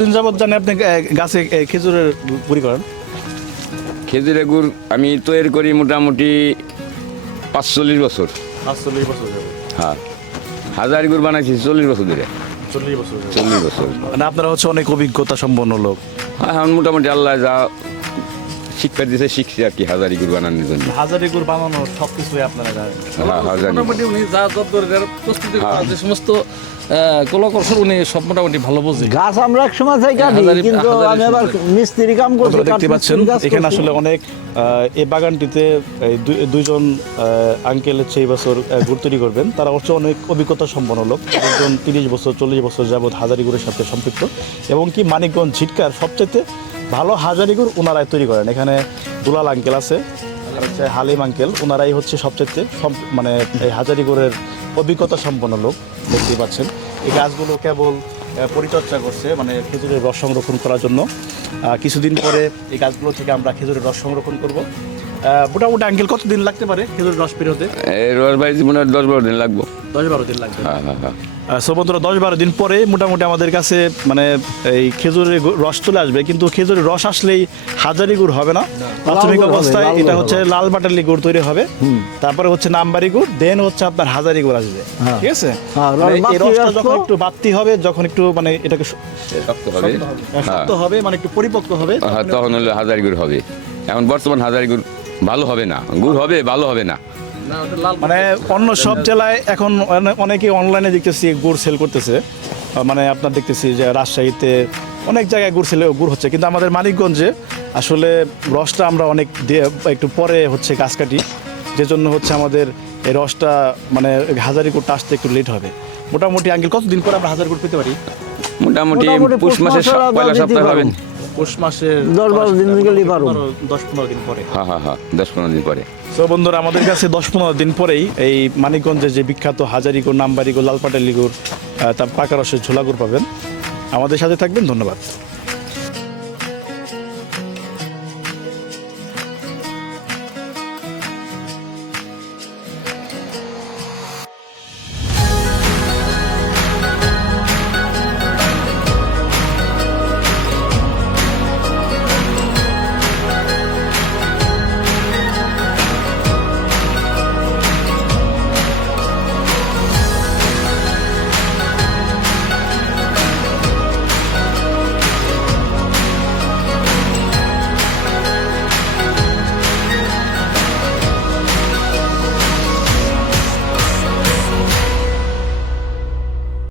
দিন যাবত জানি আপনি গাছে খেজুরের গুড়ি করেন? খেজুরের গুড় আমি তৈরি করি মোটামুটি পাঁচচল্লিশ বছর। পাঁচচল্লিশ বছর হ্যাঁ। হাজার গুড় বানাইছি চল্লিশ বছর ধরে। চল্লিশ বছর চল্লিশ বছর। মানে আপনারা হচ্ছে অনেক অভিজ্ঞতা সম্পন্ন লোক। হ্যাঁ মোটামুটি আল্লাহ যা শিক্ষা দিয়েছে শিখছি আর কি হাজারি গুড় বানানোর জন্য। হাজারি গুড় বানানোর সব কিছুই আপনারা জানেন। হ্যাঁ হাজারি। মোটামুটি উনি যা যত প্রস্তুতি যে সমস্ত কলাকৌশল উনি সব মোটামুটি ভালো বোঝে। গাছ আমরা এক সময় কাটি কিন্তু আমি আবার মিস্ত্রি কাম করছি দেখতে পাচ্ছেন এখানে আসলে অনেক এই বাগানটিতে দুইজন আঙ্কেল হচ্ছে এই বছর গুড় তৈরি করবেন। তারা হচ্ছে অনেক অভিজ্ঞতা সম্পন্ন লোক। একজন তিরিশ বছর চল্লিশ বছর যাবৎ হাজারি গুড়ের সাথে সম্পৃক্ত। এবং কি মানিকগঞ্জ ঝিটকার সবচেয়ে ভালো হাজারিগুর ওনারাই তৈরি করেন। এখানে দুলাল আঙ্কেল আছে হচ্ছে হালিম আঙ্কেল ওনারাই হচ্ছে সবচেয়ে সব মানে এই হাজারি গুড়ের অভিজ্ঞতা সম্পন্ন লোক, দেখতেই পাচ্ছেন। এই গাছগুলো কেবল পরিচর্যা করছে মানে খেজুরের রস সংরক্ষণ করার জন্য। কিছুদিন পরে এই গাছগুলো থেকে আমরা খেজুরের রস সংরক্ষণ করব। মোটামুটি আঙ্কেল কতদিন লাগতে পারে খেজুরের রস রোজ ভাই মনে হয় দশ বারো দিন লাগবো। দশ বারো দিন লাগবে। হ্যাঁ হ্যাঁ হ্যাঁ। সো বন্ধুরা দশ বারো দিন পরে মোটামুটি আমাদের কাছে মানে এই খেজুরের রস চলে আসবে। কিন্তু খেজুরের রস আসলেই হাজারি গুড় হবে না। প্রাথমিক অবস্থায় লাল এটা হচ্ছে লাল বাটালি গুড় তৈরি হবে। তারপরে হচ্ছে নাম্বারি গুড় দেন হচ্ছে আপনার হাজারি গুড় আসবে। ঠিক আছে? হ্যাঁ, মানে এই বাড়তি রসটা যখন একটু বাড়তি হবে যখন একটু মানে এটাকে শক্ত হবে। শক্ত হবে মানে একটু পরিপক্ক হবে হ্যাঁ তখন হলে হাজারি গুড় হবে। এখন বর্তমান হাজারি গুড় ভালো হবে না গুড় হবে ভালো হবে না। মানে অন্য সব জেলায় এখন অনে- অনেকে অনলাইনে দেখতেছি গুড় সেল করতেছে। মানে আপনার দেখতেছি যে রাজশাহীতে অনেক জায়গায় গুড় সেল গুড় হচ্ছে। কিন্তু আমাদের মানিকগঞ্জে আসলে রসটা আমরা অনেক একটু পরে হচ্ছে গাছ কাটি। যে জন্য হচ্ছে আমাদের এই রসটা মানে হাজারি গুড়টা আসতে একটু লেট হবে। মোটামুটি আঙ্কেল কতদিন পরে আমরা হাজার গুড় পেতে পারি? মোটামুটি পুষ মাসের পয়লা সপ্তাহে পারুন। পৌষ মাসের দশ বারো দিন গেলেই পারো। দশ পনেরো দিন পরে। হ্যাঁ হ্যাঁ হ্যাঁ দশ পনেরো দিন পরে। তো বন্ধুরা আমাদের কাছে দশ পনেরো দিন পরেই এই মানিকগঞ্জের যে বিখ্যাত হাজারি গুড় নাম্বারি গুড় লালপাটালি গুড় আহ, তার পাকা রসের ঝোলাগুড় পাবেন। আমাদের সাথে থাকবেন ধন্যবাদ।